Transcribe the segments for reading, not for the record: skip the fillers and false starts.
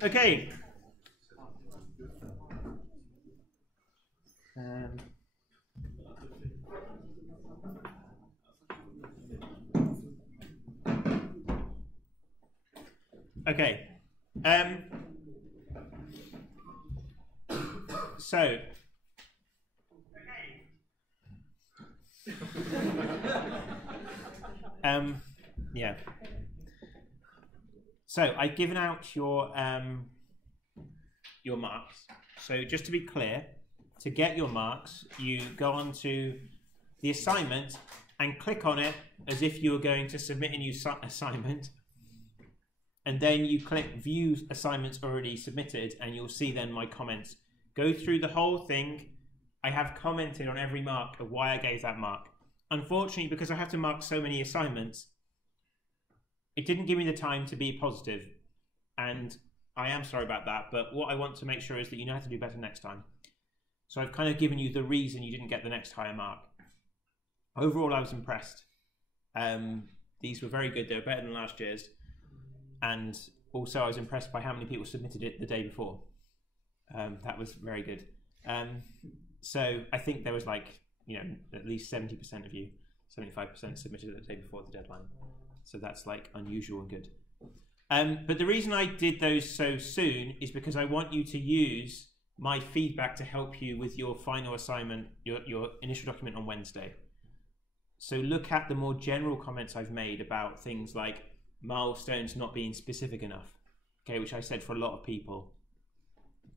Okay. Okay. So. Yeah. So I've given out your marks. So just to be clear, to get your marks, you go on to the assignment and click on it as if you were going to submit a new assignment. And then you click View Assignments Already Submitted, and you'll see then my comments. Go through the whole thing. I have commented on every mark of why I gave that mark. Unfortunately, because I have to mark so many assignments, it didn't give me the time to be positive. And I am sorry about that, but what I want to make sure is that you know how to do better next time. So I've kind of given you the reason you didn't get the next higher mark. Overall, I was impressed. These were very good. They were better than last year's. And also I was impressed by how many people submitted it the day before. That was very good. So I think there was like, at least 70% of you, 75% submitted it the day before the deadline. So that's like unusual and good. But the reason I did those so soon is because I want you to use my feedback to help you with your final assignment, your initial document on Wednesday. So look at the more general comments I've made about things like milestones not being specific enough, okay, which I said for a lot of people,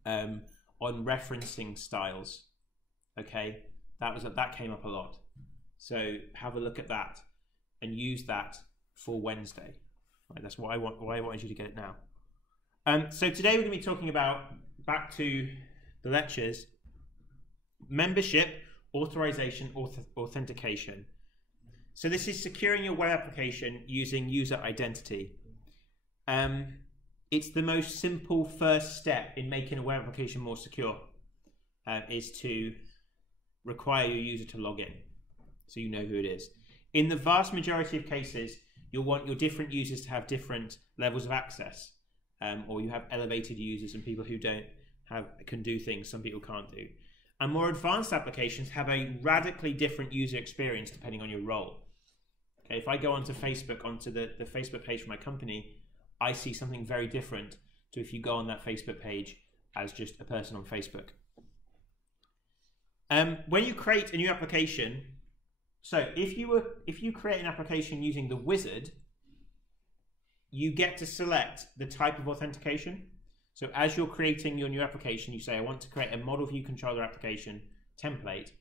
on referencing styles, okay, that came up a lot. So have a look at that and use that for Wednesday. Right, that's why I wanted you to get it now. So today we're going to be talking about, back to the lectures, membership, authorization, authentication. So this is securing your web application using user identity. It's the most simple first step in making a web application more secure, is to require your user to log in, so you know who it is. In the vast majority of cases, you'll want your different users to have different levels of access, or you have elevated users and people who can do things some people can't do. And more advanced applications have a radically different user experience depending on your role. Okay, if I go onto Facebook, onto the Facebook page for my company, I see something very different to if you go on that Facebook page as just a person on Facebook. When you create a new application, so if you create an application using the wizard, you get to select the type of authentication. So as you're creating your new application, you say, I want to create a model view controller application template.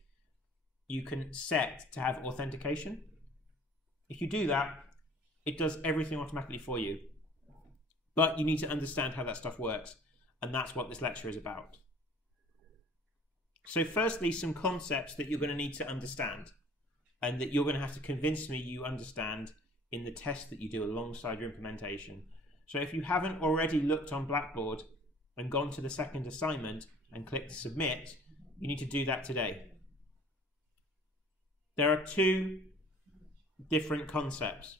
You can set to have authentication. If you do that, it does everything automatically for you. But you need to understand how that stuff works. And that's what this lecture is about. So firstly, some concepts that you're going to need to understand and that you're going to have to convince me you understand in the test that you do alongside your implementation. So if you haven't already looked on Blackboard and gone to the second assignment and clicked submit, you need to do that today. There are two different concepts.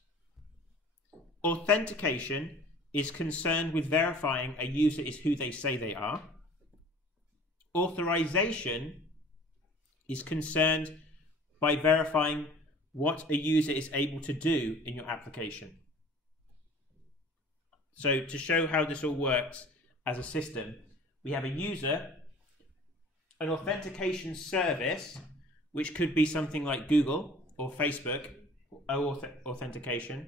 Authentication is concerned with verifying a user is who they say they are. Authorization is concerned by verifying what a user is able to do in your application. So to show how this all works as a system, we have a user, an authentication service, which could be something like Google or Facebook, authentication,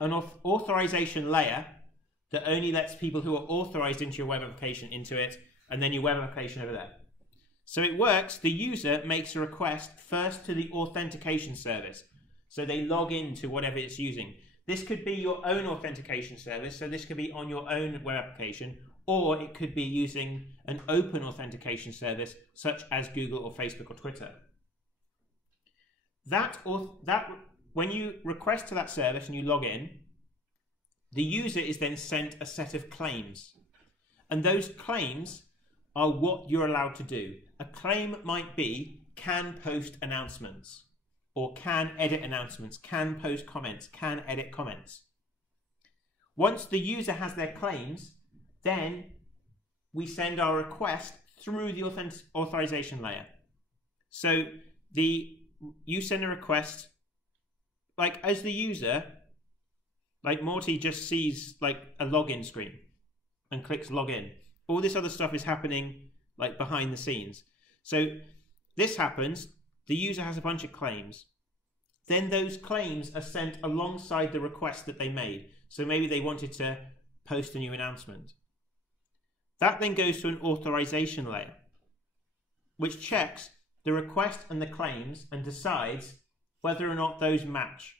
an authorization layer that only lets people who are authorized into your web application into it, and then your web application over there. So it works, the user makes a request first to the authentication service. So they log into whatever it's using. This could be your own authentication service, so this could be on your own web application, or it could be using an open authentication service such as Google or Facebook or Twitter. When you request to that service and you log in, the user is then sent a set of claims. And those claims are what you're allowed to do. A claim might be can post announcements, or can edit announcements, can post comments, can edit comments. Once the user has their claims, then we send our request through the authorization layer. So you send a request, like as the user, like Morty just sees like a login screen and clicks login. All this other stuff is happening like behind the scenes. So this happens, the user has a bunch of claims. Then those claims are sent alongside the request that they made. So maybe they wanted to post a new announcement. That then goes to an authorization layer, which checks the request and the claims and decides whether or not those match,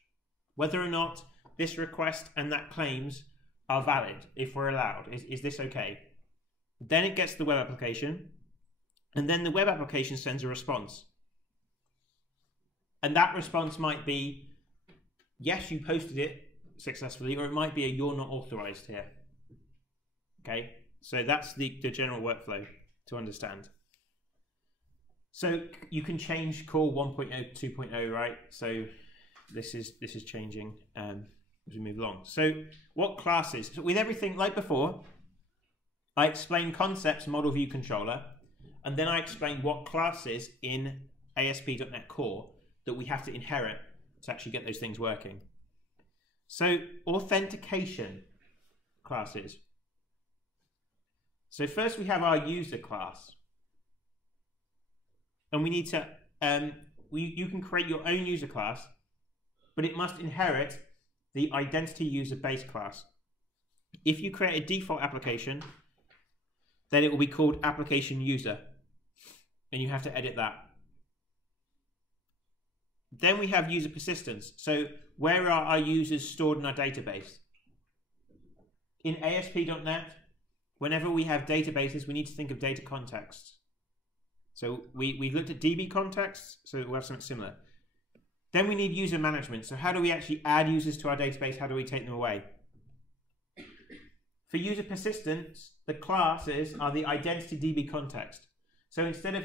whether or not this request and that claims are valid, if we're allowed. Is this okay? Then it gets the web application, and then the web application sends a response. And that response might be, yes, you posted it successfully, or it might be a you're not authorized here. Okay, so that's the general workflow to understand. So you can change core 1.0 to 2.0, right? So this is changing as we move along. So what classes? So with everything like before, I explain concepts, model view controller, and then I explain what classes in ASP.NET Core that we have to inherit to actually get those things working. So authentication classes. So first we have our user class. And we need to, you can create your own user class, but it must inherit the identity user base class. If you create a default application, then it will be called application user, and you have to edit that. Then we have user persistence. So where are our users stored in our database? In ASP.NET, whenever we have databases, we need to think of data contexts. So we've looked at DB contexts, so we'll have something similar. Then we need user management. So how do we actually add users to our database? How do we take them away? For user persistence, the classes are the identity DB context. So instead of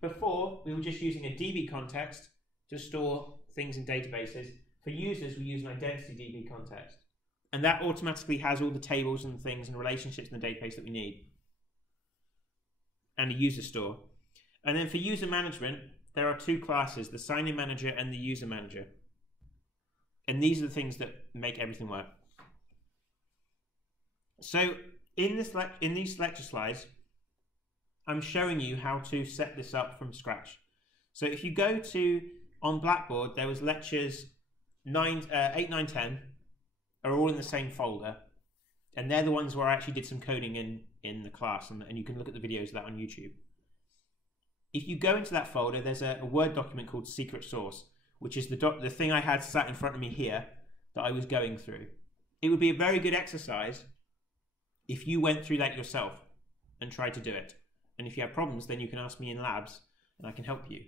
before, we were just using a DB context to store things in databases. For users, we use an identity DB context. And that automatically has all the tables and things and relationships in the database that we need. And a user store. And then for user management, there are two classes, the sign-in manager and the user manager. And these are the things that make everything work. So in these lecture slides, I'm showing you how to set this up from scratch. So if you go to, on Blackboard, there was lectures 8, 9, 10 are all in the same folder. And they're the ones where I actually did some coding in the class, and you can look at the videos of that on YouTube. If you go into that folder, there's a Word document called secret source, which is the thing I had sat in front of me here that I was going through. It would be a very good exercise if you went through that yourself and tried to do it. And if you have problems, then you can ask me in labs and I can help you.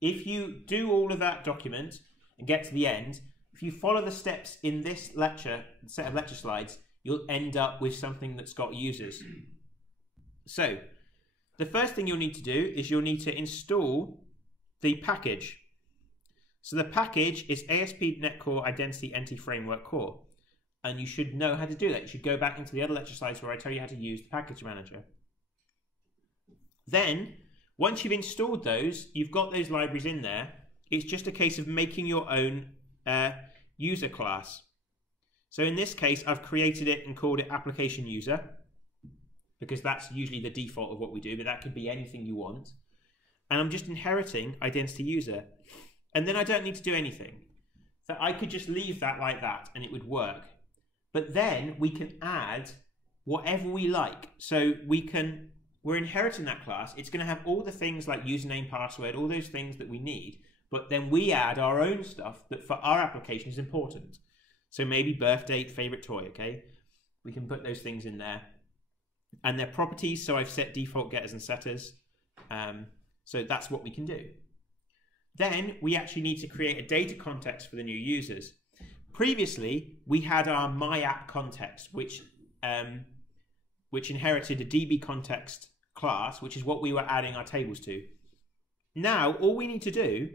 If you do all of that document and get to the end, if you follow the steps in this set of lecture slides, you'll end up with something that's got users. So the first thing you'll need to do is you'll need to install the package. So the package is ASP.NET Core Identity Entity Framework Core. And you should know how to do that. You should go back into the other lecture slides where I tell you how to use the package manager. Then, once you've installed those, you've got those libraries in there. It's just a case of making your own user class. So in this case, I've created it and called it application user, because that's usually the default of what we do, but that could be anything you want. And I'm just inheriting identity user. And then I don't need to do anything. So I could just leave that like that and it would work. But then we can add whatever we like. So we're inheriting that class. It's going to have all the things like username, password, all those things that we need. But then we add our own stuff that for our application is important. So maybe birth date, favorite toy, okay? We can put those things in there. And their properties, so I've set default getters and setters. So that's what we can do. Then we actually need to create a data context for the new users. Previously, we had our my app context, which inherited a DB context class, which is what we were adding our tables to. Now, all we need to do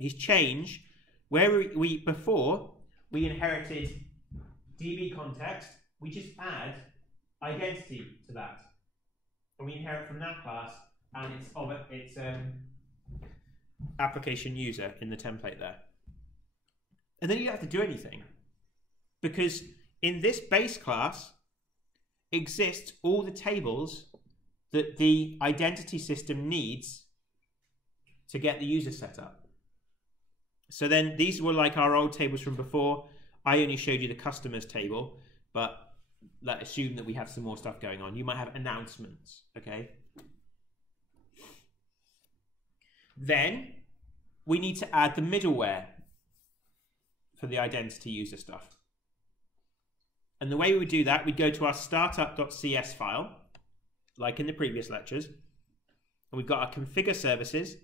is change where before we inherited DB context, we just add identity to that. And we inherit from that class, and it's application user in the template there. And then you don't have to do anything, because in this base class exists all the tables that the identity system needs to get the user set up. So then these were like our old tables from before. I only showed you the customers table, but let's assume that we have some more stuff going on. You might have announcements, okay? Then we need to add the middleware for the identity user stuff. And the way we would do that, we'd go to our startup.cs file, like in the previous lectures, and we've got our configure services.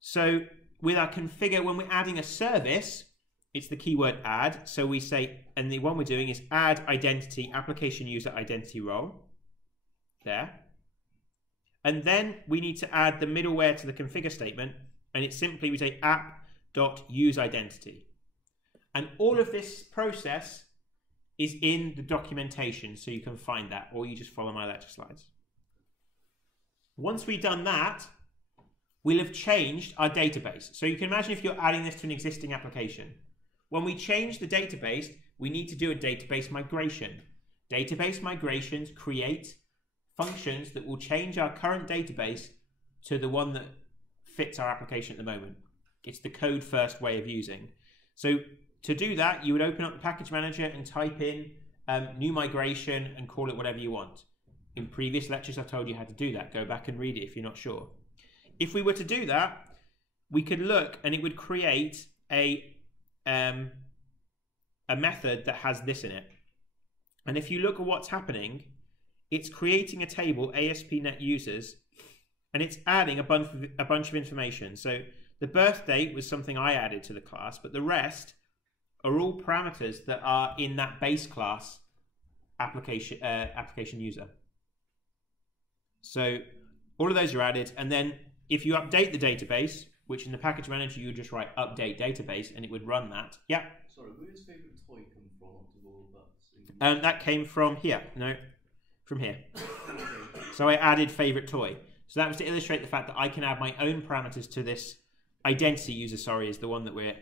So with our configure, when we're adding a service, it's the keyword add. So we say, and the one we're doing is add identity, application user identity role, there. And then we need to add the middleware to the configure statement, and it's simply, we say app.useIdentity. And all of this process is in the documentation, so you can find that, or you just follow my lecture slides. Once we've done that, we'll have changed our database. So you can imagine if you're adding this to an existing application. When we change the database, we need to do a database migration. Database migrations create functions that will change our current database to the one that fits our application at the moment. It's the code first way of using. So to do that, you would open up the package manager and type in new migration and call it whatever you want. In previous lectures, I've told you how to do that. Go back and read it if you're not sure. If we were to do that, we could look and it would create a method that has this in it. And if you look at what's happening, it's creating a table, ASP.NET users, and it's adding a bunch of information. So the birth date was something I added to the class, but the rest are all parameters that are in that base class application user. So all of those are added, and then if you update the database, which in the package manager you would just write update database and it would run that. Yeah. Sorry, where does favorite toy come from? That came from here. No, from here. So I added favorite toy. So that was to illustrate the fact that I can add my own parameters to this identity user. Sorry, is the one that we're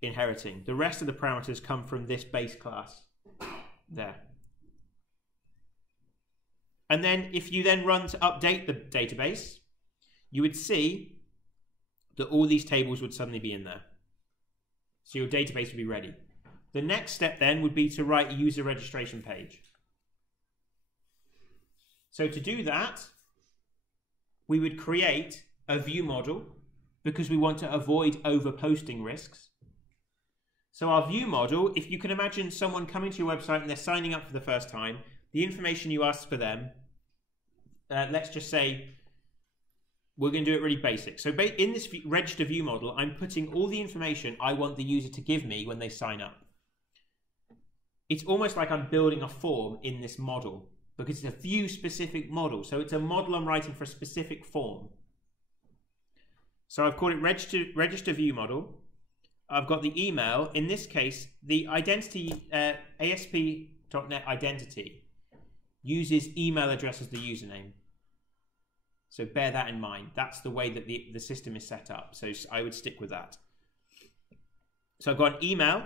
inheriting. The rest of the parameters come from this base class there. And then if you then run to update the database, you would see that all these tables would suddenly be in there. So your database would be ready. The next step then would be to write a user registration page. So to do that, we would create a view model because we want to avoid over-posting risks. So our view model, if you can imagine someone coming to your website and they're signing up for the first time, the information you ask for them, let's just say, we're going to do it really basic. So in this register view model, I'm putting all the information I want the user to give me when they sign up. It's almost like I'm building a form in this model because it's a view specific model. So it's a model I'm writing for a specific form. So I've called it register view model. I've got the email. In this case, the identity ASP.NET identity uses email address as the username. So bear that in mind. That's the way that the system is set up. So I would stick with that. So I've got an email,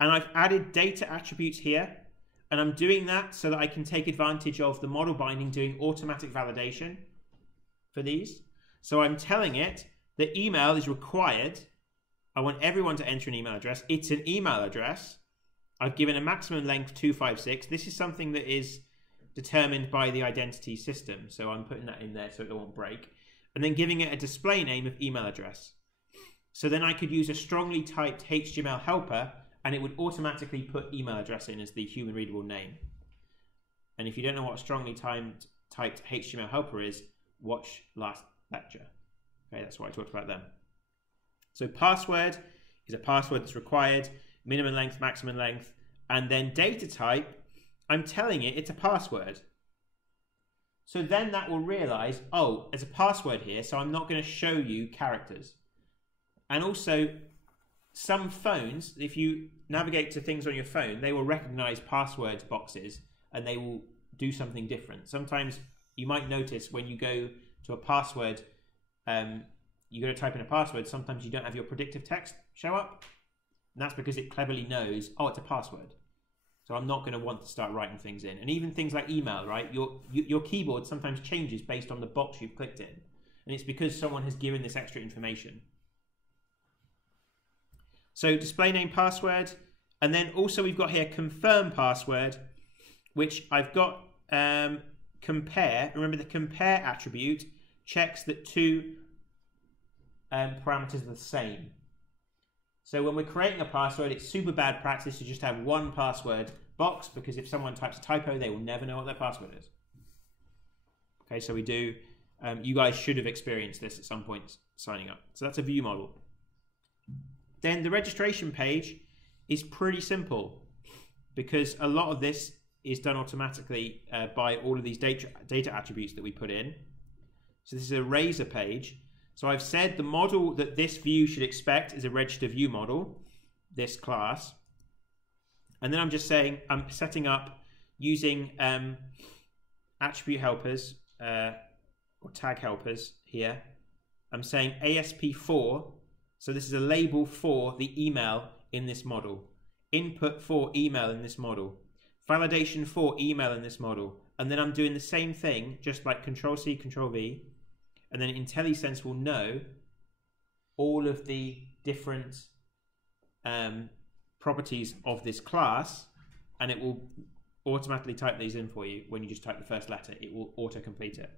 and I've added data attributes here. And I'm doing that so that I can take advantage of the model binding doing automatic validation for these. So I'm telling it that email is required. I want everyone to enter an email address. It's an email address. I've given a maximum length 256. This is something that is determined by the identity system. So I'm putting that in there so it won't break. And then giving it a display name of email address. So then I could use a strongly typed HTML helper, and it would automatically put email address in as the human readable name. And if you don't know what a strongly typed HTML helper is, watch last lecture. Okay, that's what I talked about then. So password is a password that's required, minimum length, maximum length, and then data type, I'm telling it it's a password. So then that will realize, oh, there's a password here, so I'm not going to show you characters. And also, some phones, if you navigate to things on your phone, they will recognize password boxes and they will do something different. Sometimes you might notice when you go to a password, you go to type in a password, sometimes you don't have your predictive text show up. And that's because it cleverly knows, oh, it's a password. So I'm not going to want to start writing things in. And even things like email, right? Your keyboard sometimes changes based on the box you've clicked in. And it's because someone has given this extra information. So display name password, and then also we've got here confirm password, which I've got compare. Remember the compare attribute checks that two parameters are the same. So when we're creating a password, it's super bad practice to just have one password box, because if someone types a typo, they will never know what their password is. Okay, so we do. You guys should have experienced this at some point signing up. So that's a view model. Then the registration page is pretty simple, because a lot of this is done automatically by all of these data attributes that we put in. So this is a razor page. So I've said the model that this view should expect is a register view model, this class. And then I'm just saying I'm setting up using attribute helpers or tag helpers here. I'm saying ASP4. So this is a label for the email in this model. Input for email in this model. Validation for email in this model. And then I'm doing the same thing, just like Control-C, Control-V. And then IntelliSense will know all of the different properties of this class, and it will automatically type these in for you. When you just type the first letter, it will auto-complete it.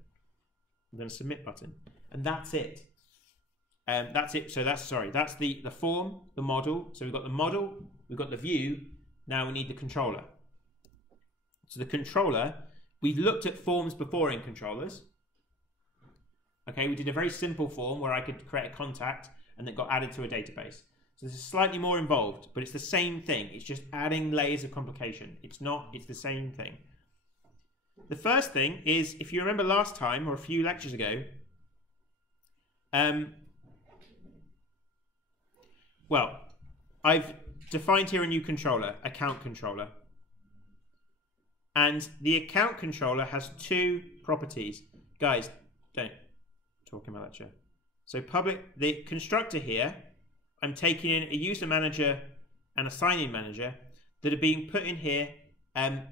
And then a submit button. And that's it. That's it. So that's the form, the model. So we've got the model, we've got the view. Now we need the controller. So the controller, we've looked at forms before in controllers. Okay, we did a very simple form where I could create a contact and it got added to a database. So this is slightly more involved, but it's the same thing. It's just adding layers of complication. It's the same thing. The first thing is, if you remember last time or a few lectures ago, well, I've defined here a new controller, account controller. And the account controller has two properties. Guys, don't talk in my lecture. So the constructor here, I'm taking in a user manager and a sign-in manager that are being put in here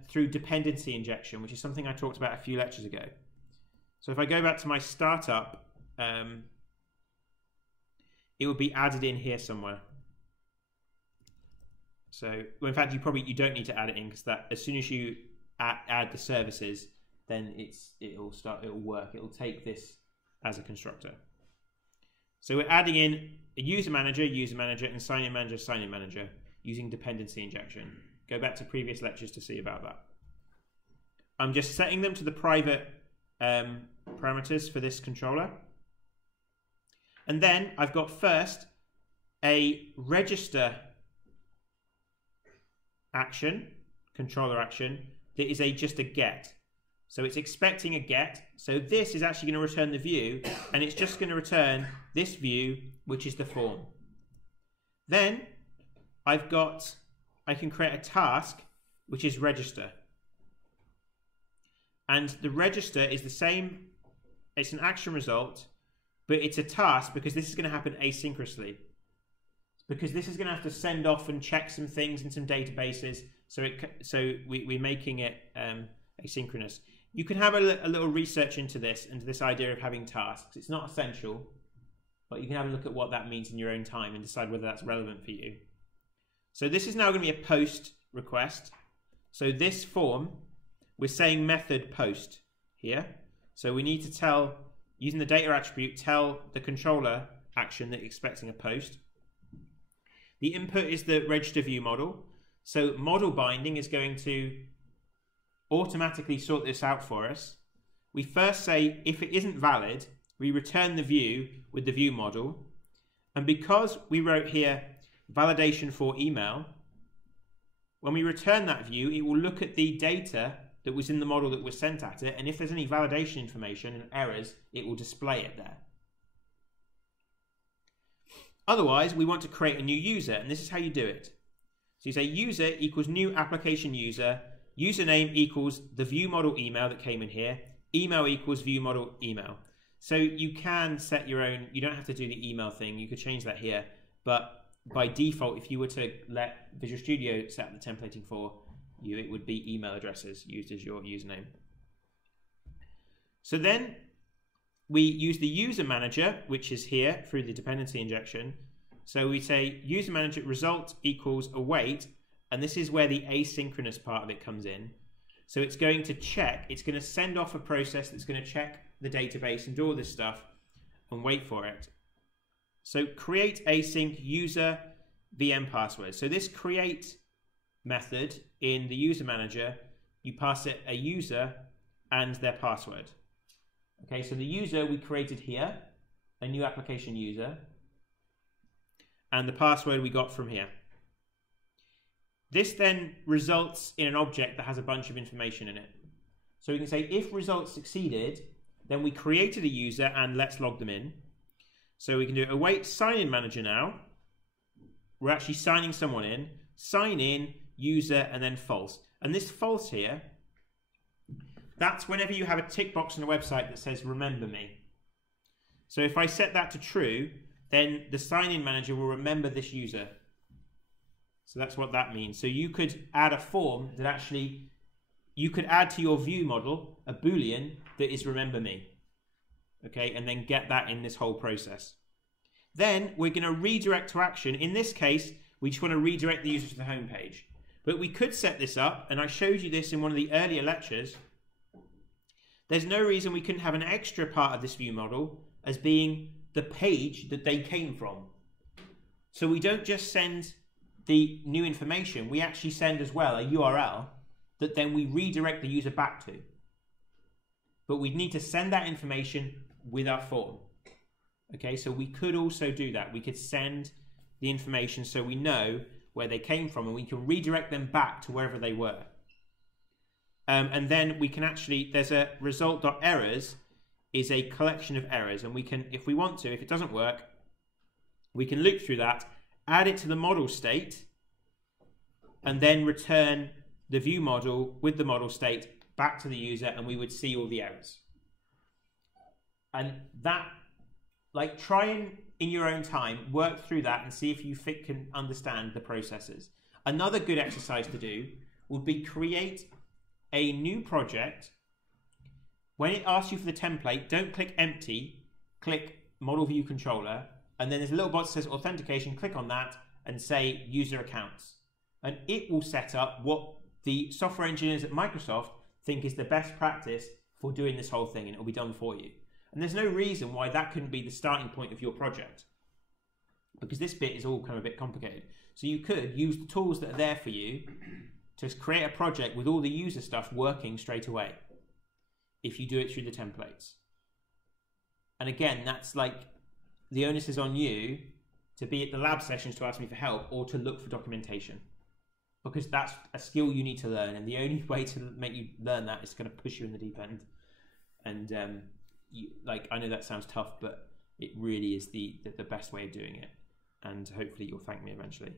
through dependency injection, which is something I talked about a few lectures ago. So if I go back to my startup, it will be added in here somewhere. So, well, in fact, you don't need to add it in, because that as soon as you add the services, then it'll work. It'll take this as a constructor. So we're adding in a user manager, and sign-in manager, using dependency injection. Go back to previous lectures to see about that. I'm just setting them to the private parameters for this controller. And then I've got first a register action, controller action, that is just a get. So it's expecting a get. So this is actually going to return the view, and it's just going to return this view, which is the form. Then I can create a task, which is register. And the register is the same, it's an action result, but it's a task because this is going to happen asynchronously. Because this is going to have to send off and check some things in some databases, so we're making it asynchronous. You can have a little research into this idea of having tasks. It's not essential, but you can have a look at what that means in your own time and decide whether that's relevant for you. So this is now going to be a post request. So this form, we're saying method post here. So we need to tell, using the data attribute, tell the controller action that you're expecting a post. The input is the register view model. So model binding is going to automatically sort this out for us. We first say if it isn't valid, we return the view with the view model. And because we wrote here validation for email, when we return that view, it will look at the data that was in the model that was sent at it. And if there's any validation information and errors, it will display it there. Otherwise, we want to create a new user, and this is how you do it. So you say user equals new application user, username equals the view model email that came in here, email equals view model email. So you can set your own, you don't have to do the email thing, you could change that here, but by default, if you were to let Visual Studio set up the templating for you, it would be email addresses used as your username. So then we use the user manager, which is here through the dependency injection. So we say user manager result equals await, and this is where the asynchronous part of it comes in. So it's going to check, it's going to send off a process that's going to check the database and do all this stuff and wait for it. So create async user VM password. So this create method in the user manager, you pass it a user and their password. Okay, so the user we created here, a new application user, and the password we got from here. This then results in an object that has a bunch of information in it. So we can say if results succeeded, then we created a user and let's log them in. So we can do await sign-in manager now. We're actually signing someone in, sign in, user, and then false. And this false here, that's whenever you have a tick box on a website that says remember me. So if I set that to true, then the sign-in manager will remember this user. So that's what that means. So you could add a form that actually, you could add to your view model a Boolean that is remember me. Okay, and then get that in this whole process. Then we're going to redirect to action. In this case, we just want to redirect the user to the home page. But we could set this up, and I showed you this in one of the earlier lectures. There's no reason we couldn't have an extra part of this view model as being the page that they came from. So we don't just send the new information, we actually send as well a URL that then we redirect the user back to. But we'd need to send that information with our form. Okay, so we could also do that. We could send the information so we know where they came from and we can redirect them back to wherever they were. And then we can actually, there's a result.errors is a collection of errors, and we can, if we want to, if it doesn't work, we can loop through that, add it to the model state, and then return the view model with the model state back to the user, and we would see all the errors. And that, like, try and, in your own time, work through that and see if you can understand the processes. Another good exercise to do would be create a new project. When it asks you for the template, don't click empty, click model view controller, and then there's a little box that says authentication, click on that and say user accounts. And it will set up what the software engineers at Microsoft think is the best practice for doing this whole thing, and it'll be done for you. And there's no reason why that couldn't be the starting point of your project, because this bit is all kind of a bit complicated. So you could use the tools that are there for you to create a project with all the user stuff working straight away if you do it through the templates. And again, that's like, the onus is on you to be at the lab sessions to ask me for help or to look for documentation, because that's a skill you need to learn, and the only way to make you learn that is to kind of push you in the deep end. And like, I know that sounds tough, but It really is the best way of doing it, and hopefully you'll thank me eventually.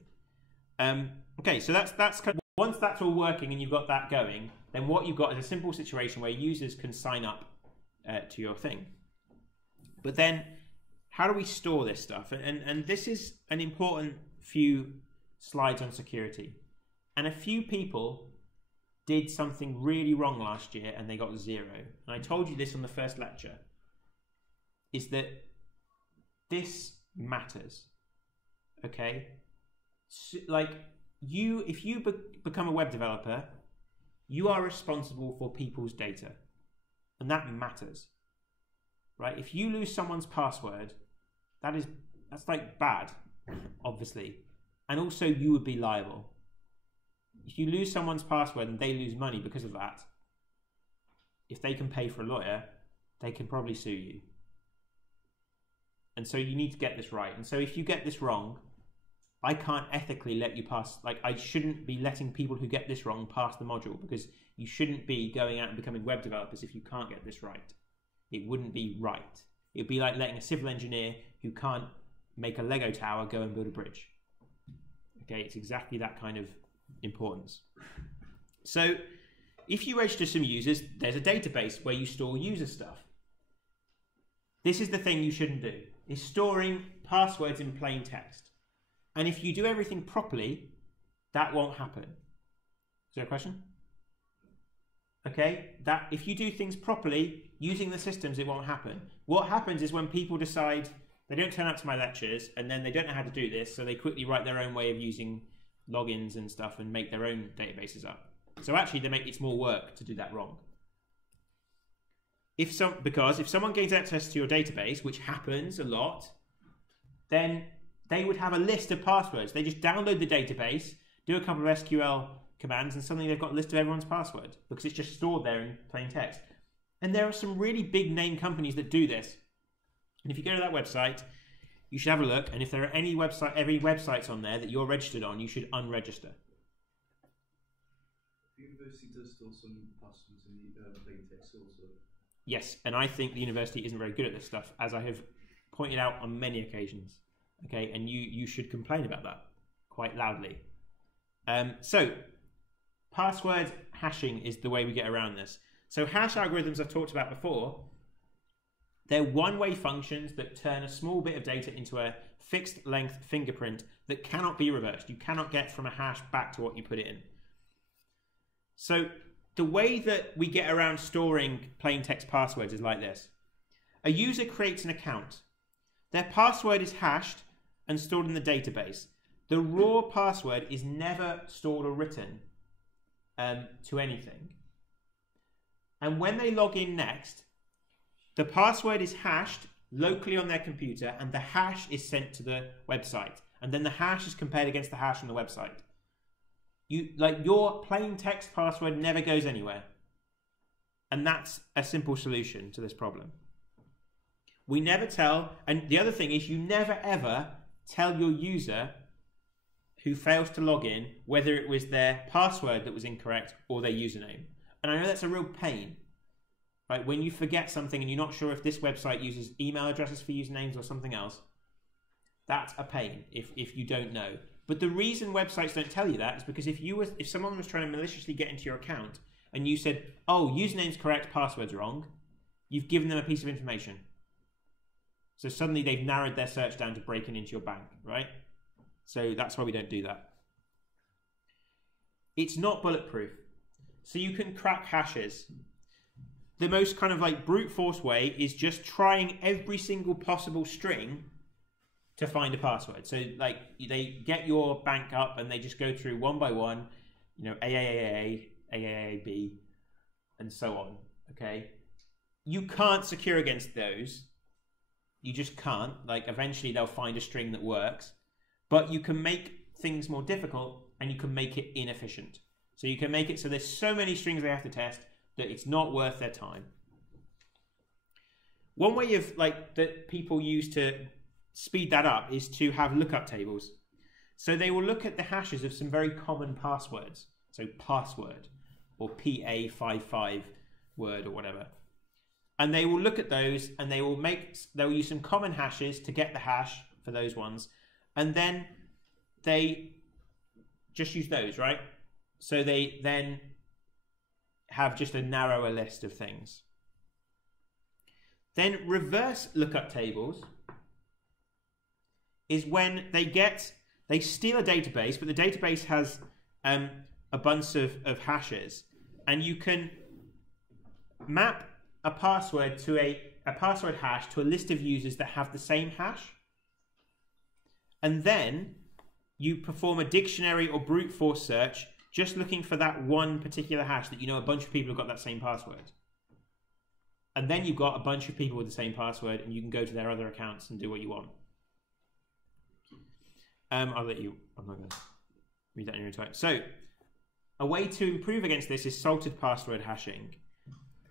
Okay, so that's kind of, once that's all working and you've got that going, then what you've got is a simple situation where users can sign up to your thing. But then, how do we store this stuff? And this is an important few slides on security. And a few people did something really wrong last year and they got 0. And I told you this on the first lecture, is that this matters, okay? So, like, if you become a web developer, you are responsible for people's data, and that matters, right? If you lose someone's password, that's like bad, obviously, and also you would be liable. If you lose someone's password and they lose money because of that, if they can pay for a lawyer, they can probably sue you. And so you need to get this right. And so if you get this wrong, I can't ethically let you pass. Like, I shouldn't be letting people who get this wrong pass the module, because you shouldn't be going out and becoming web developers if you can't get this right. It wouldn't be right. It'd be like letting a civil engineer who can't make a Lego tower go and build a bridge. Okay, it's exactly that kind of importance. So if you register some users, there's a database where you store user stuff. This is the thing you shouldn't do, is storing passwords in plain text. And if you do everything properly, that won't happen. Is there a question? Okay, that if you do things properly, using the systems, it won't happen. What happens is when people decide they don't turn up to my lectures and then they don't know how to do this, so they quickly write their own way of using logins and stuff and make their own databases up. So actually it's more work to do that wrong. Because if someone gains access to your database, which happens a lot, then they would have a list of passwords. They just download the database, do a couple of SQL commands, and suddenly they've got a list of everyone's password because it's just stored there in plain text. And there are some really big name companies that do this. And if you go to that website, you should have a look. And if there are any websites on there that you're registered on, you should unregister. The university does store some passwords in the plain text also. Yes, and I think the university isn't very good at this stuff, as I have pointed out on many occasions. Okay, and you should complain about that quite loudly. So, password hashing is the way we get around this. So hash algorithms I've talked about before, they're one-way functions that turn a small bit of data into a fixed length fingerprint that cannot be reversed. You cannot get from a hash back to what you put it in. So the way that we get around storing plain text passwords is like this. A user creates an account. Their password is hashed and stored in the database. The raw password is never stored or written to anything. And when they log in next, the password is hashed locally on their computer and the hash is sent to the website. And then the hash is compared against the hash on the website. Your plain text password never goes anywhere. And that's a simple solution to this problem. We never tell, and the other thing is you never ever tell your user who fails to log in whether it was their password that was incorrect or their username. And I know that's a real pain, right? When you forget something and you're not sure if this website uses email addresses for usernames or something else, that's a pain if you don't know. But the reason websites don't tell you that is because if someone was trying to maliciously get into your account and you said, oh, username's correct, password's wrong, you've given them a piece of information. So suddenly they've narrowed their search down to breaking into your bank, right? So that's why we don't do that. It's not bulletproof. So you can crack hashes. The most kind of like brute force way is just trying every single possible string to find a password. So like they get your bank up and they just go through one by one, you know, AAAA, AAAB, and so on, okay? You can't secure against those. You just can't. Like eventually they'll find a string that works, but you can make things more difficult and you can make it inefficient. So you can make it so there's so many strings they have to test that it's not worth their time. One way of that people use to speed that up is to have lookup tables. So they will look at the hashes of some very common passwords. So password or PA55 word or whatever. and they will look at those and they'll use some common hashes to get the hash for those ones, and then they just use those, right? So they then have just a narrower list of things. Then reverse lookup tables is when they steal a database, but the database has a bunch of hashes, and you can map a password to a password hash to a list of users that have the same hash, and then you perform a dictionary or brute force search just looking for that one particular hash that you know a bunch of people have got that same password. And then you've got a bunch of people with the same password, and you can go to their other accounts and do what you want. I'll let you, I'm not going to read that in your time. So a way to improve against this is salted password hashing.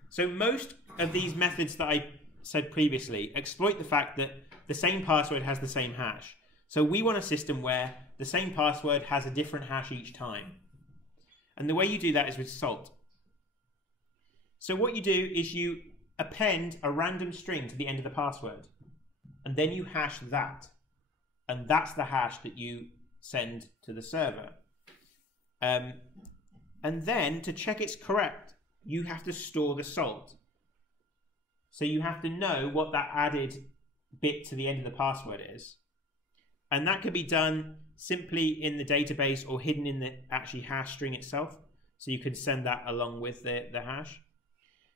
So most of these methods that I said previously exploit the fact that the same password has the same hash. So we want a system where the same password has a different hash each time. And the way you do that is with salt. So what you do is you append a random string to the end of the password, and then you hash that. And that's the hash that you send to the server. And then to check it's correct, you have to store the salt. So you have to know what that added bit to the end of the password is. And that could be done simply in the database or hidden in the actually hash string itself. So you can send that along with the hash.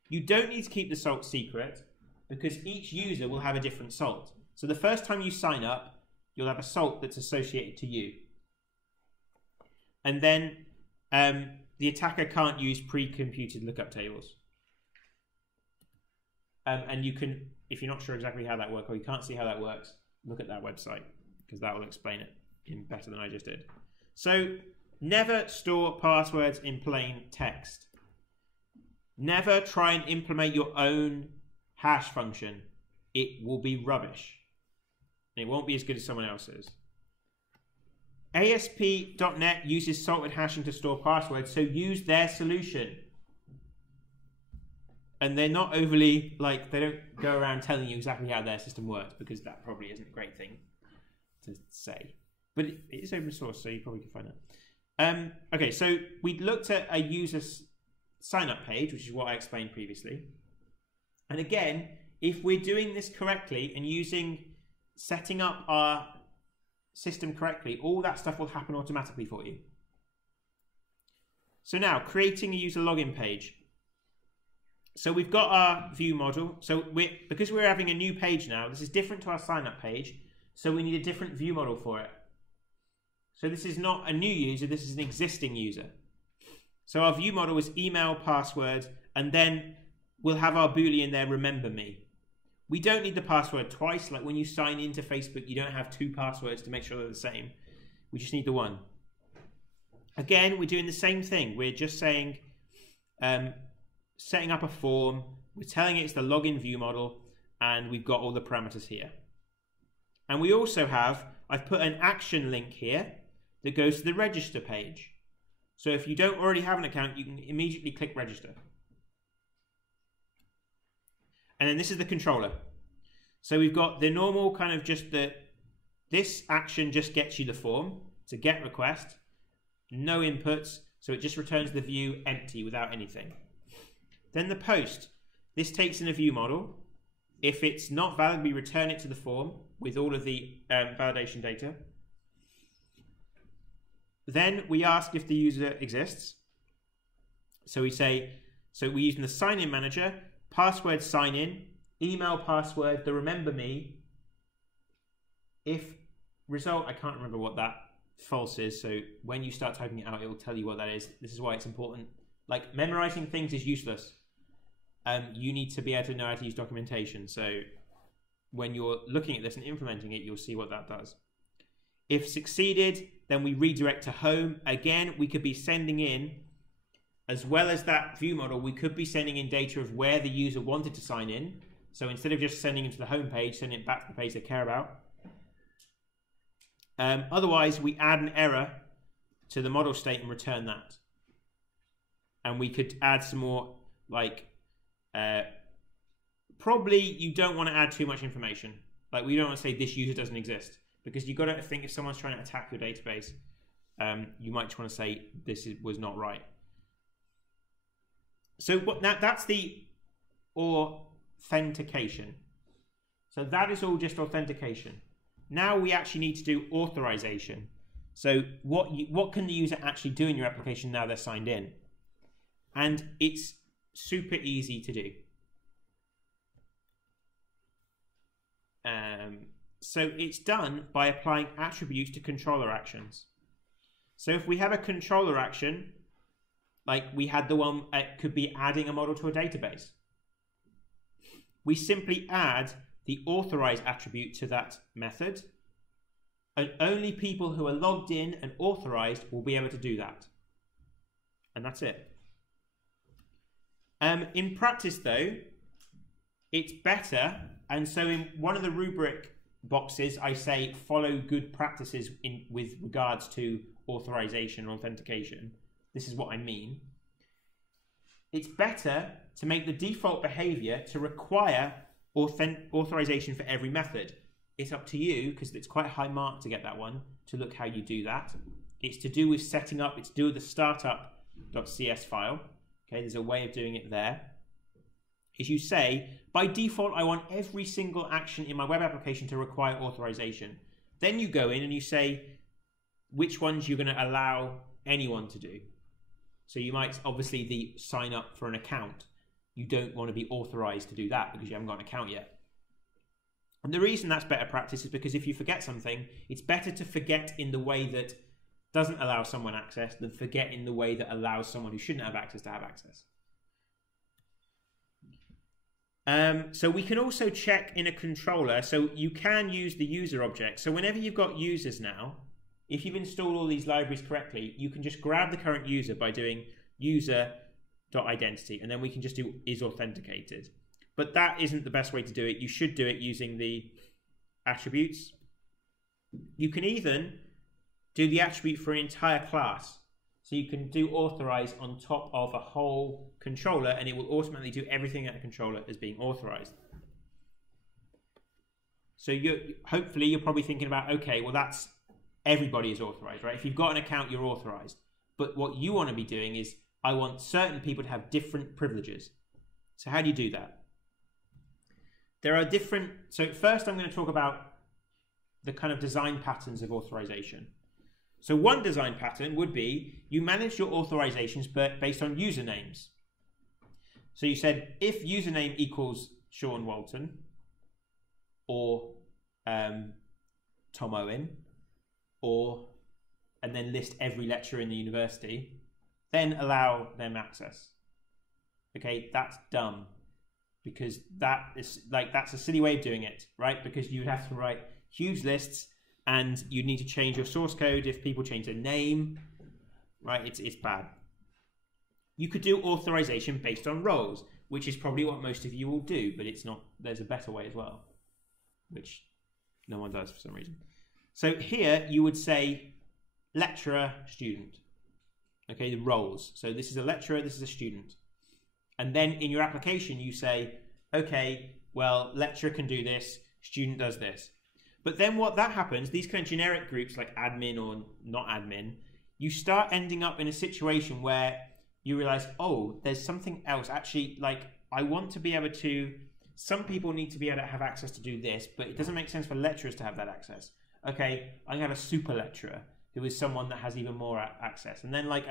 You don't need to keep the salt secret because each user will have a different salt. So the first time you sign up, you'll have a salt that's associated to you. And then the attacker can't use pre-computed lookup tables. And you can, if you're not sure exactly how that works or you can't see how that works, look at that website because that will explain it better than I just did. So never store passwords in plain text. Never try and implement your own hash function. It will be rubbish. It won't be as good as someone else's. ASP.NET uses salted hashing to store passwords, so use their solution. And they're not overly, they don't go around telling you exactly how their system works, because that probably isn't a great thing to say. But it is open source, so you probably can find it. Okay, so we looked at a user sign-up page, which is what I explained previously. And again, if we're doing this correctly and setting up our system correctly, all that stuff will happen automatically for you. So now, creating a user login page. So we've got our view model. So because we're having a new page now, this is different to our sign-up page, so we need a different view model for it. So this is not a new user, this is an existing user. So our view model is email, password, and then we'll have our Boolean there, remember me. We don't need the password twice. Like when you sign into Facebook, you don't have two passwords to make sure they're the same. We just need the one. Again, we're doing the same thing. We're just saying, setting up a form. We're telling it it's the login view model, and we've got all the parameters here. And we also have, I've put an action link here that goes to the register page. So if you don't already have an account, you can immediately click register. And then this is the controller. So we've got the normal kind of this action just gets you the form. It's a get request, no inputs, so it just returns the view empty without anything. Then the post, this takes in a view model. If it's not valid, we return it to the form with all of the validation data. Then we ask if the user exists. So we say, so we're using the sign-in manager, password sign in, email password, the remember me. If result, I can't remember what that false is. So when you start typing it out, it will tell you what that is. This is why it's important. Like memorizing things is useless. You need to be able to know how to use documentation. So when you're looking at this and implementing it, you'll see what that does. If succeeded, then we redirect to home. Again, we could be sending in, as well as that view model, we could be sending in data of where the user wanted to sign in. So instead of just sending it to the home page, sending it back to the page they care about. Otherwise, we add an error to the model state and return that. And we could add some more probably you don't want to add too much information. Like we don't want to say this user doesn't exist, because you've got to think if someone's trying to attack your database, you might just want to say was not right. So that's the authentication. So that is all just authentication. Now we actually need to do authorization. So what can the user actually do in your application now they're signed in? And it's super easy to do. So it's done by applying attributes to controller actions. So if we have a controller action, like we had the one, it could be adding a model to a database. We simply add the authorize attribute to that method, and only people who are logged in and authorized will be able to do that. And that's it. In practice though, it's better, and so in one of the rubric boxes I say follow good practices with regards to authorization and authentication. This is what I mean. It's better to make the default behavior to require authorization for every method. It's up to you, because it's quite a high mark to get that one, to look how you do that. It's to do with setting up, it's to do with the startup.cs file. Okay, there's a way of doing it there. Is you say, by default, I want every single action in my web application to require authorization. Then you go in and you say which ones you're going to allow anyone to do. So you might, obviously, the sign up for an account. You don't want to be authorized to do that because you haven't got an account yet. And the reason that's better practice is because if you forget something, it's better to forget in the way that doesn't allow someone access than forget in the way that allows someone who shouldn't have access to have access. So we can also check in a controller. So you can use the user object. So whenever you've got users now, if you've installed all these libraries correctly, you can just grab the current user by doing user.identity, and then we can just do is authenticated. But that isn't the best way to do it. You should do it using the attributes. You can even do the attribute for an entire class. So you can do authorize on top of a whole controller, and it will automatically do everything at a controller as being authorized. So hopefully you're probably thinking about, okay, well that's everybody is authorized, right? If you've got an account, you're authorized. But what you want to be doing is, I want certain people to have different privileges. So how do you do that? There are different, so first I'm going to talk about the kind of design patterns of authorization. So one design pattern would be, you manage your authorizations based on usernames. So you said, if username equals Sean Walton, or Tom Owen, and then list every lecturer in the university, then allow them access. Okay, that's dumb, because that's a silly way of doing it, right? Because you'd have to write huge lists, and you need to change your source code if people change their name, right? It's bad. You could do authorization based on roles, which is probably what most of you will do, but it's not. There's a better way as well, which no one does for some reason. So here you would say lecturer, student. Okay, the roles. So this is a lecturer, this is a student. And then in your application you say, okay, well, lecturer can do this, student does this. But then what that happens, these kind of generic groups like admin or not admin, you start ending up in a situation where you realize, oh, there's something else. Actually, like, I want to be able to, some people need to be able to have access to do this, but it doesn't make sense for lecturers to have that access. Okay, I'm going to have a super lecturer who is someone that has even more access. And then like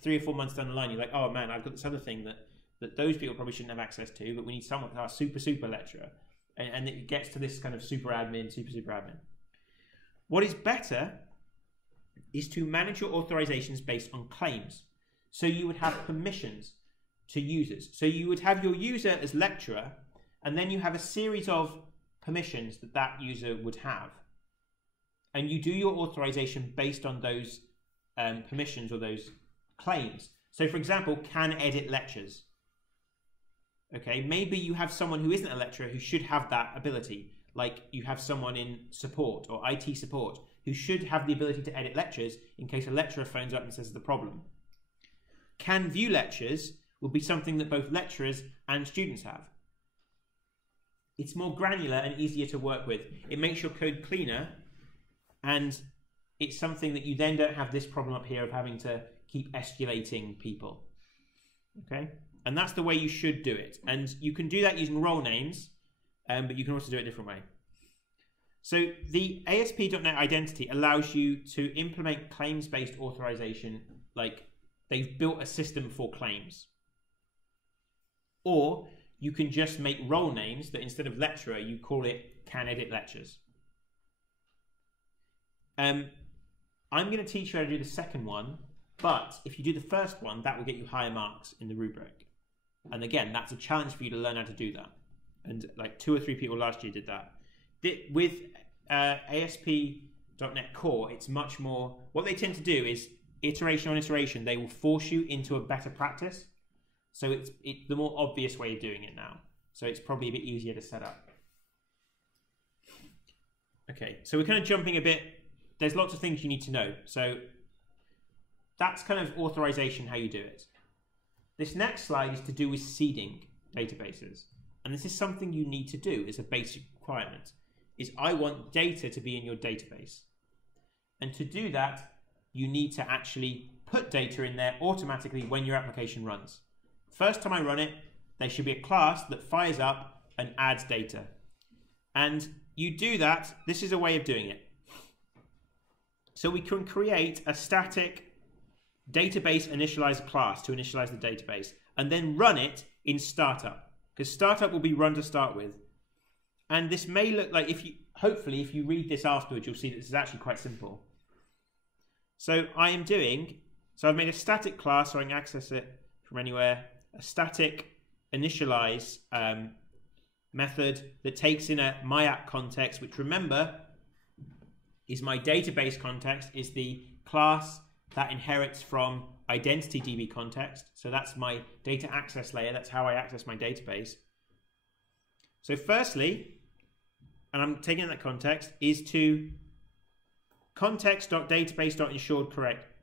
3 or 4 months down the line, you're like, oh man, I've got this other thing that those people probably shouldn't have access to, but we need someone, our super lecturer. And it gets to this kind of super admin. What is better is to manage your authorizations based on claims. So you would have permissions to users. So you would have your user as lecturer, and then you have a series of permissions that user would have. And you do your authorization based on those permissions or those claims. So for example, can edit lectures. Okay, maybe you have someone who isn't a lecturer who should have that ability. Like you have someone in support or IT support who should have the ability to edit lectures in case a lecturer phones up and says the problem. Can view lectures will be something that both lecturers and students have. it's more granular and easier to work with. It makes your code cleaner, and it's something that you then don't have this problem up here of having to keep escalating people. Okay, and that's the way you should do it. And you can do that using role names, but you can also do it a different way. So the ASP.NET identity allows you to implement claims-based authorization, like they've built a system for claims. Or you can just make role names that instead of lecturer, you call it can edit lectures. I'm going to teach you how to do the second one, but if you do the first one, that will get you higher marks in the rubric. And again, that's a challenge for you to learn how to do that. And like 2 or 3 people last year did that. With ASP.NET Core, it's much more, what they tend to do is iteration on iteration, they will force you into a better practice. So it's the more obvious way of doing it now. So it's probably a bit easier to set up. Okay, so we're kind of jumping a bit. There's lots of things you need to know. So that's kind of authorization, how you do it. This next slide is to do with seeding databases. And this is something you need to do as a basic requirement, is I want data to be in your database. And to do that, you need to actually put data in there automatically when your application runs. First time I run it, there should be a class that fires up and adds data. And you do that, this is a way of doing it. So we can create a static database initializer class to initialize the database, and then run it in startup, because startup will be run to start with. And this may look like, hopefully if you read this afterwards, you'll see that this is actually quite simple. So I've made a static class so I can access it from anywhere, a static initialize method that takes in a my app context, which remember is my database context, is the class that inherits from identity DB context. So that's my data access layer. That's how I access my database. So firstly, and I'm taking that context, is to context.database.ensured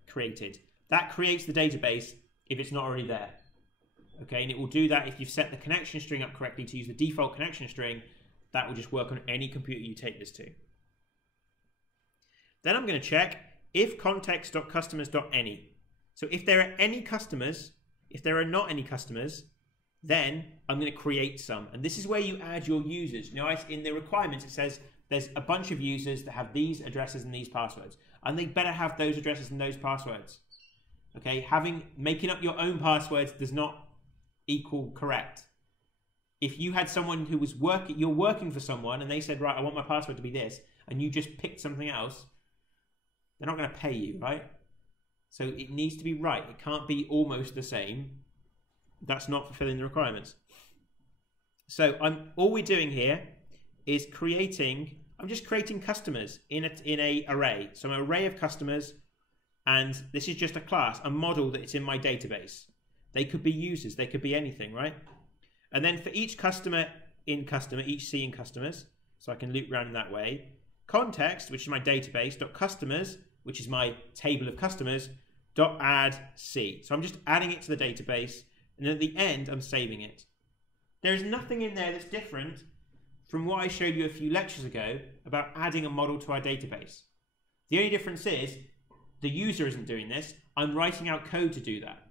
created. That creates the database if it's not already there. Okay, and it will do that if you've set the connection string up correctly to use the default connection string. That will just work on any computer you take this to. Then I'm going to check if context.customers.any. So if there are any customers, if there are not any customers, then I'm going to create some. And this is where you add your users. You know, in the requirements, it says there's a bunch of users that have these addresses and these passwords. And they better have those addresses and those passwords. Okay, making up your own passwords does not equal correct. If you had someone who was you're working for someone and they said, right, I want my password to be this, and you just picked something else, they're not going to pay you, right? So it needs to be right. It can't be almost the same. That's not fulfilling the requirements. So all we're doing here is I'm just creating customers in a array. So an array of customers, and this is just a class, a model that it's in my database. They could be users, they could be anything, right? And then for each customer in customer, each C in customers, so I can loop around in that way. Context, which is my database, .customers, which is my table of customers, .add C. So I'm just adding it to the database, and at the end, I'm saving it. There is nothing in there that's different from what I showed you a few lectures ago about adding a model to our database. The only difference is the user isn't doing this. I'm writing out code to do that.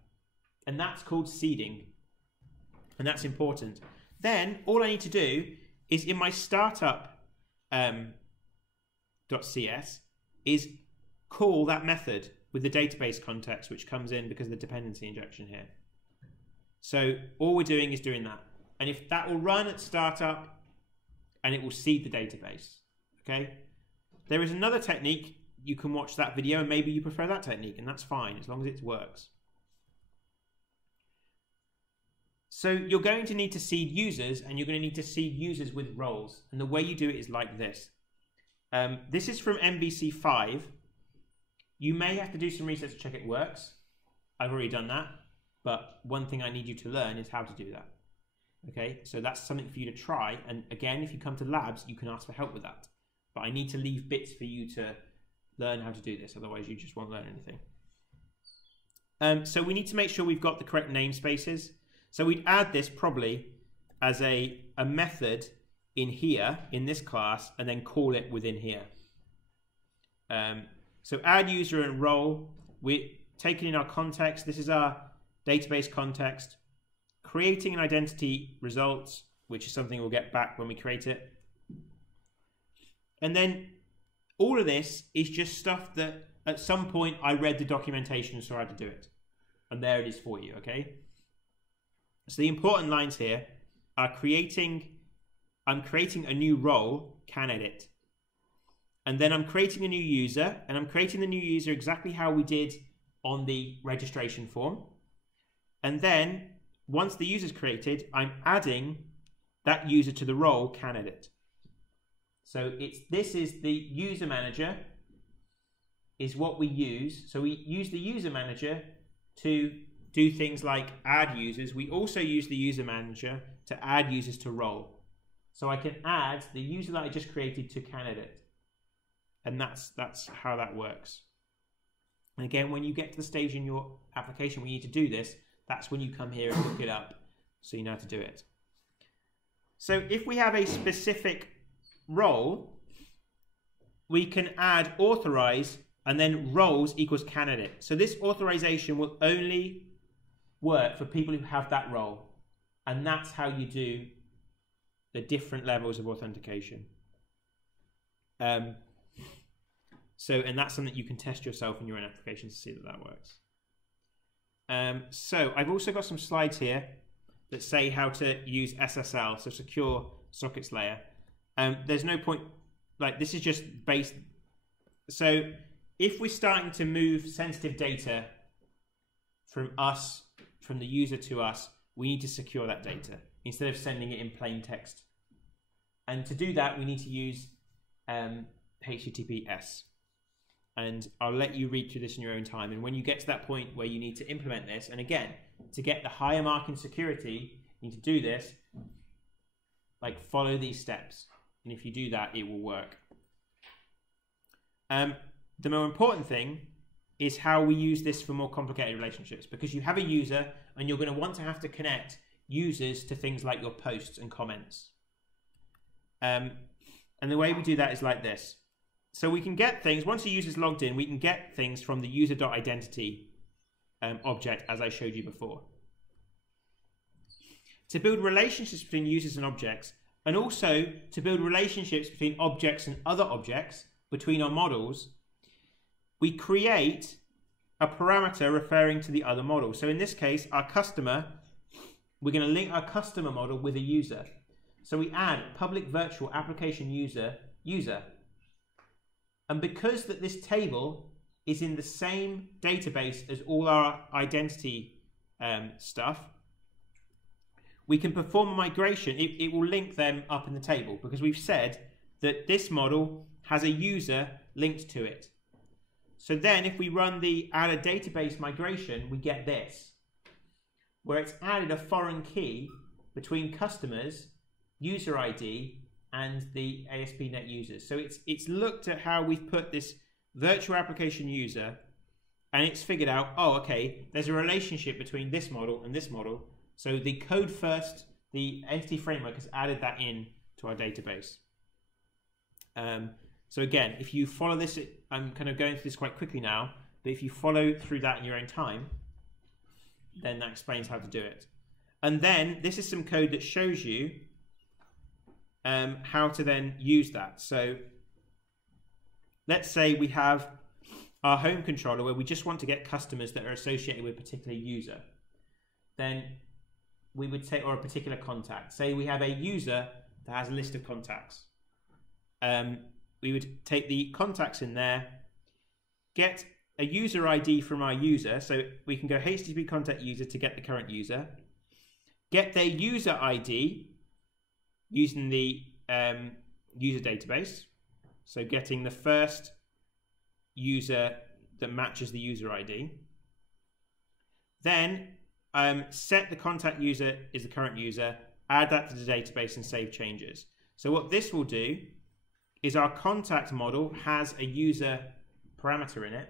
And that's called seeding. And that's important. Then all I need to do is in my startup .cs is call that method with the database context, which comes in because of the dependency injection here. So all we're doing is doing that. And if that will run at startup, and it will seed the database. Okay? There is another technique. You can watch that video and maybe you prefer that technique, and that's fine as long as it works. So you're going to need to seed users, and you're going to need to seed users with roles. And the way you do it is like this. This is from MVC5. You may have to do some research to check it works. I've already done that. But one thing I need you to learn is how to do that. Okay, so that's something for you to try. And again, if you come to labs, you can ask for help with that. But I need to leave bits for you to learn how to do this. Otherwise, you just won't learn anything. So we need to make sure we've got the correct namespaces. So we'd add this probably as a method in here, in this class, and then call it within here. So add user and role, we're taking in our context. This is our database context. Creating an identity results, which is something we'll get back when we create it. And then all of this is just stuff that at some point I read the documentation and saw how to do it. And there it is for you, okay? So the important lines here are I'm creating a new role, can edit. And then I'm creating a new user, and I'm creating the new user exactly how we did on the registration form. And then once the user is created, I'm adding that user to the role, can edit. So this is the user manager is what we use. So we use the user manager to do things like add users. We also use the user manager to add users to role. So I can add the user that I just created to can edit. And that's how that works. And again, when you get to the stage in your application where you need to do this, that's when you come here and look it up so you know how to do it. So if we have a specific role, we can add authorize and then roles equals can edit. So this authorization will only work for people who have that role. And that's how you do the different levels of authentication. And that's something you can test yourself in your own applications to see that that works. So I've also got some slides here that say how to use SSL, so secure sockets layer. There's no point, like this is just based. So if we're starting to move sensitive data from the user to us, we need to secure that data instead of sending it in plain text. And to do that, we need to use HTTPS. And I'll let you read through this in your own time. And when you get to that point where you need to implement this, and again, to get the higher mark in security, you need to do this, like follow these steps. And if you do that, it will work. The more important thing is how we use this for more complicated relationships, because you have a user and you're going to have to connect users to things like your posts and comments. And the way we do that is like this. So we can get things, once the user's logged in, we can get things from the user.identity object, as I showed you before. To build relationships between users and objects, and also to build relationships between objects and other objects, between our models, we create a parameter referring to the other model. So in this case, our customer, we're going to link our customer model with a user. So we add public virtual application user. And because that this table is in the same database as all our identity stuff, we can perform a migration. It will link them up in the table because we've said that this model has a user linked to it. So then if we run the add a database migration, we get this, where it's added a foreign key between customers, user ID, and the ASP.NET users. So it's looked at how we've put this virtual application user, and it's figured out, oh, okay, there's a relationship between this model and this model. So the code first, the entity framework has added that in to our database. So again, if you follow this, I'm kind of going through this quite quickly now, but if you follow through that in your own time, then that explains how to do it. And then this is some code that shows you how to then use that. So let's say we have our home controller where we just want to get customers that are associated with a particular user. Then we would say, or a particular contact. Say we have a user that has a list of contacts. We would take the contacts in there, get a user ID from our user. So we can go HTTP contact user to get the current user, get their user ID using the user database. So getting the first user that matches the user ID. Then set the contact user is the current user, add that to the database and save changes. So what this will do is our contact model has a user parameter in it,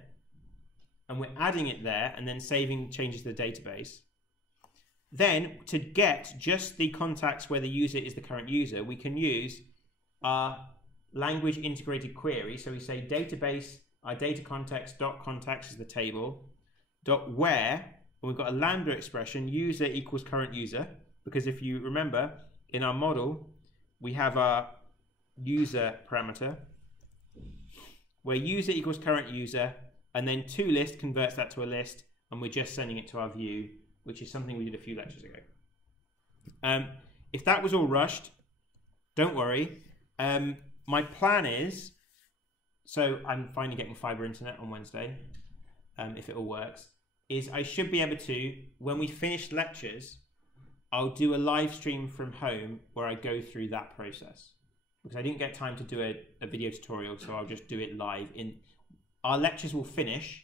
and we're adding it there and then saving changes to the database. then to get just the contacts where the user is the current user, we can use our language integrated query. So we say database, our data context dot context is the table, dot where, and we've got a lambda expression, user equals current user, because if you remember, in our model, we have our user parameter, where user equals current user, and then toList converts that to a list, and we're just sending it to our view, which is something we did a few lectures ago. If that was all rushed, don't worry. My plan is, so I'm finally getting fiber internet on Wednesday, if it all works, is I should be able to, when we finish lectures, I'll do a live stream from home where I go through that process. Because I didn't get time to do a video tutorial, so I'll just do it live. Our lectures will finish,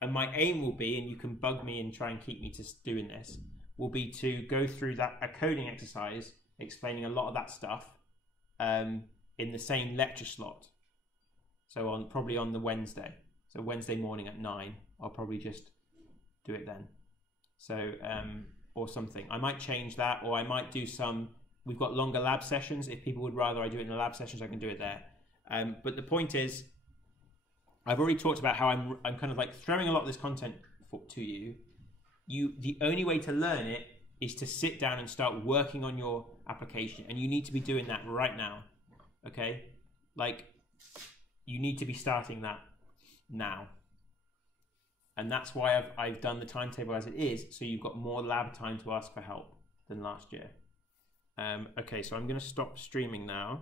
and my aim will be, and you can bug me and try and keep me to doing this, will be to go through a coding exercise, explaining a lot of that stuff in the same lecture slot. So probably on the Wednesday. So Wednesday morning at 9, I'll probably just do it then. So, or something. I might change that, or I might do some, we've got longer lab sessions. If people would rather I do it in the lab sessions, I can do it there. But the point is, I've already talked about how I'm kind of like throwing a lot of this content to you. The only way to learn it is to sit down and start working on your application, and you need to be doing that right now. Okay, like you need to be starting that now, and that's why I've done the timetable as it is, so you've got more lab time to ask for help than last year. Okay, so I'm going to stop streaming now.